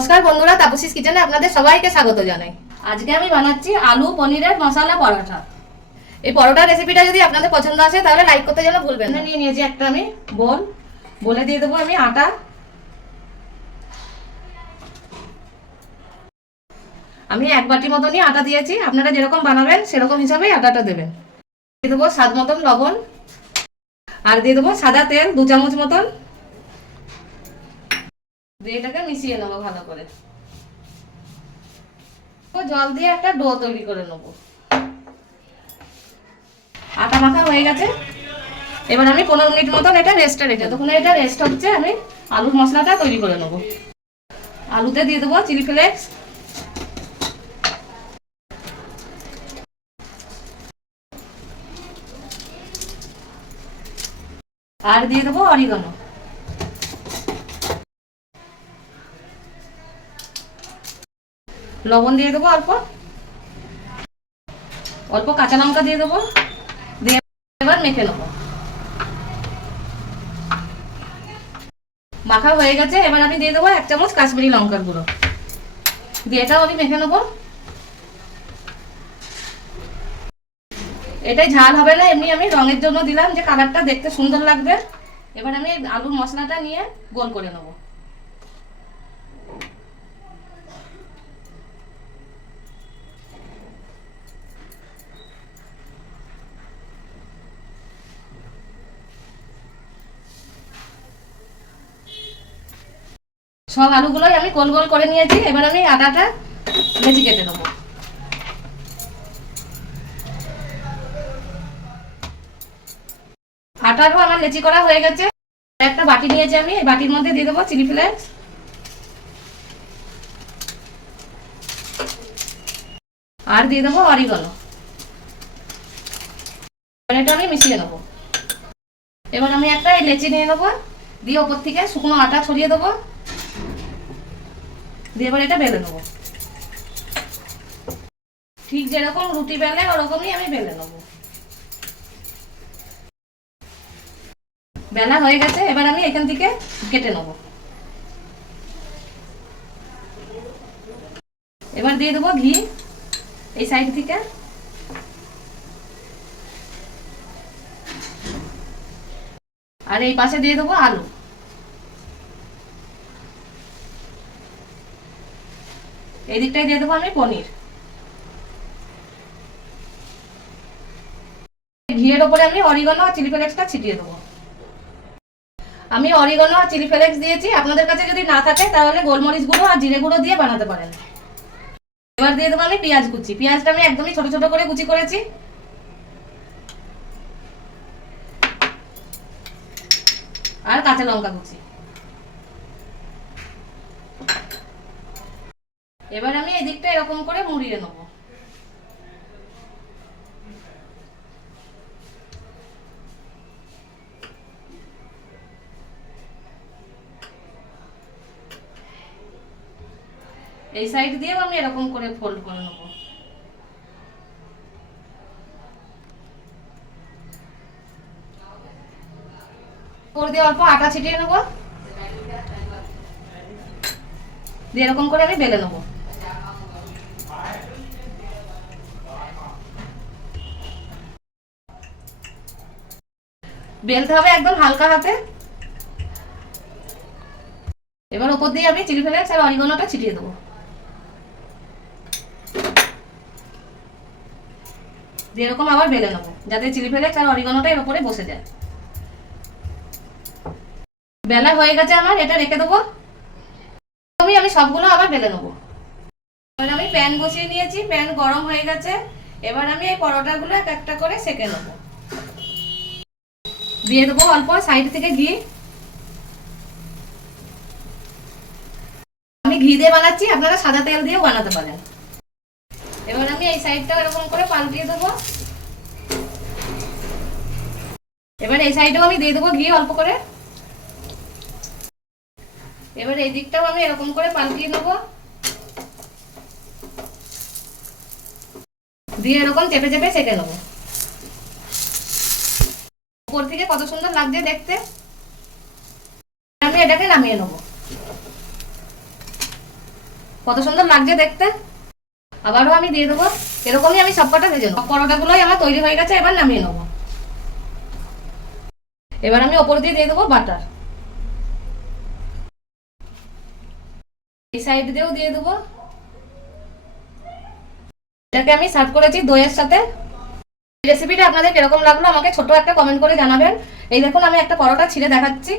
নমস্কার বন্ধুরা তাপসিস কিচেনে আপনাদের সবাইকে স্বাগত জানাই। আজকে আমি বানাচ্ছি আলু পনিরের মশলা পরোটা। এই পরোটা রেসিপিটা যদি আপনাদের পছন্দ আসে তাহলে লাইক করতে যেন ভুলবেন না। নিয়ে নিয়েছি একটা আমি বোল। বলে দিয়ে দেবো আমি আটা। আমি এক বাটি মতনই আটা দিয়েছি। আপনারা যেরকম বানাবেন সেরকম হিসাবেই আটাটা দেবেন। দিয়ে দেবো স্বাদ মতন লবণ। আর দিয়ে দেবো সাদা তেল দু চামচ মতন। এটাকে মিশিয়ে নেব ভালো করে। জল দিয়ে একটা ডো তৈরি করে নেব। আটা মাখা হয়ে গেছে। এবার আমি পনেরো মিনিট মতন এটা রেস্টে রেখে তখন এটা রেস্ট হচ্ছে, আমি আলুর মশলাটা তৈরি করে নেব। আলুতে দিয়ে দেবো চিলি ফ্লেক্স। আর দিয়ে দেবো অরিগানো। লবণ দিয়ে দেবো অল্প। অল্প কাঁচা লঙ্কা দিয়ে দেবো। দিয়ে এবার মেখে নেব। মাখা হয়ে গেছে, এবার আমি দিয়ে দেবো এক চামচ কাশ্মীরি লঙ্কার গুঁড়ো। দিয়ে এটাও আমি মেখে নেব। এটাই ঝাল হবে না, এমনি আমি রঙের জন্য দিলাম যে কালারটা দেখতে সুন্দর লাগবে। এবার আমি আলুর মশলাটা নিয়ে গোল করে নেব। সব আলুগুলোই আমি গোল গোল করে নিয়েছি, এবার আমি আটাটা লেচি কেটে নেব। আটারও আমার লেচি করা হয়ে গেছে। একটা বাটি নিয়েছি আমি, এই বাটির মধ্যে দিয়ে দেবো চিলি ফ্লেক্স। আর দিয়ে দেবো অরিগনো। এটা আমি মিশিয়ে নেব। এবার আমি একটা লেচি নিয়ে নেব, দিয়ে ওপর থেকে শুকনো আটা ছড়িয়ে দেবো। এবার এটা বেলে নেব। ঠিক যেরকম রুটি বেলে, ওরকমই আমি বেলে নেব। বেলা হয়ে গেছে, এবার আমি এখান থেকে কেটে নেব। এবার দিয়ে দেবো ঘি, এই সাইড থেকে। আর এই পাশে দিয়ে দেবো আলু। এই দিকটায় দিয়ে দেবো আমি পনির। ঘিয়ের ওপরে আমি অরিগানো আর চিলি ফ্লেক্সটা ছিটিয়ে দেবো। আমি অরিগানো আর চিলি ফ্লেক্স দিয়েছি। আপনাদের কাছে যদি না থাকে, তাহলে গোলমরিচ গুঁড়ো আর জিরে গুঁড়ো দিয়ে বানাতে পারেন। এবার দিয়ে দেবো আমি পেঁয়াজ কুচি। পেঁয়াজটা আমি একদমই ছোট ছোট করে কুচি করেছি। আর কাঁচা লঙ্কা কুচি। এবার আমি এই দিকটা এরকম করে মুড়িয়ে নেব। এই সাইড দিয়েও আমি এরকম করে ফোল্ড করে নেব। দিয়ে অল্প আটা ছিটিয়ে নেব। দিয়ে এরকম করে আমি বেলে নেব। বেলতে হবে একদম হালকা হাতে। এবার উপর দিয়ে আমি চিলি ফ্লেক্স আর অরিগনোটা ছিটিয়ে দেবো। এরকম আবার বেলে নেব, যাতে চিলি ফ্লেক্স আর অরিগনোটা এর উপরে বসে যায়। বেলা হয়ে গেছে আমার, এটা রেখে দেবো। আমি আমি সবগুলো আবার বেলে নেব। এবার আমি প্যান বসিয়ে নিয়েছি, প্যান গরম হয়ে গেছে। এবার আমি এই পরোটাগুলো এক একটা করে সেকে নেব। দিয়ে দেবো অল্প সাইড থেকে ঘি। আমি ঘি দিয়ে বানাচ্ছি, আপনারা সাদা তেল দিয়েও বানাতে পারেন। এবার আমি এই সাইডটা এরকম করে পাল্টিয়ে দেবো। এবার এই সাইডেও আমি দিয়ে দেবো ঘি অল্প করে। এবার এই দিকটাও আমি এরকম করে পাল্টিয়ে নেব দিয়ে এরকম চেপে চেপে সেকে নেব। উপর থেকে কত সুন্দর লাগছে দেখতে? আমি এটাকে নামিয়ে নেব। কত সুন্দর লাগছে দেখতে? আবারও আমি দিয়ে দেবো। এরকমই আমি সব সবকটা ভেজে নেব। পরোটাগুলোই আমার তৈরি হয়ে গেছে, এবার নামিয়ে নেব। এবার আমি ওপর দিয়ে দিয়ে দেবো বাটার। এই সাইড দিয়েও দিয়ে দেবো। এটাকে আমি সার্ভ করেছি দইয়ের সাথে। রেসিপিটা আপনাদের কীরকম লাগল আমাকে ছোট একটা কমেন্ট করে জানাবেন। এই দেখুন, আমি একটা পরোটা ছিঁড়ে দেখাচ্ছি।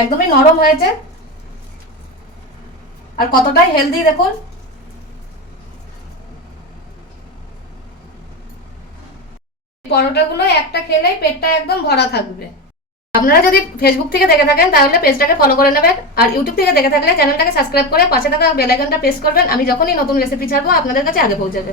একদমই নরম হয়েছে। আর কতটাই হেলদি দেখুন। পরোটাগুলো একটা খেলেই পেটটা একদম ভরা থাকবে। আপনারা যদি ফেসবুক থেকে দেখে থাকেন, তাহলে পেজটাকে ফলো করে নেবেন। আর ইউটিউব থেকে দেখে থাকলে চ্যানেলটাকে সাবস্ক্রাইব করে পাশে থাকা বেল আইকনটা প্রেস করবেন। আমি যখনই নতুন রেসিপি ছাড়বো, আপনাদের কাছে আগে পৌঁছাবে।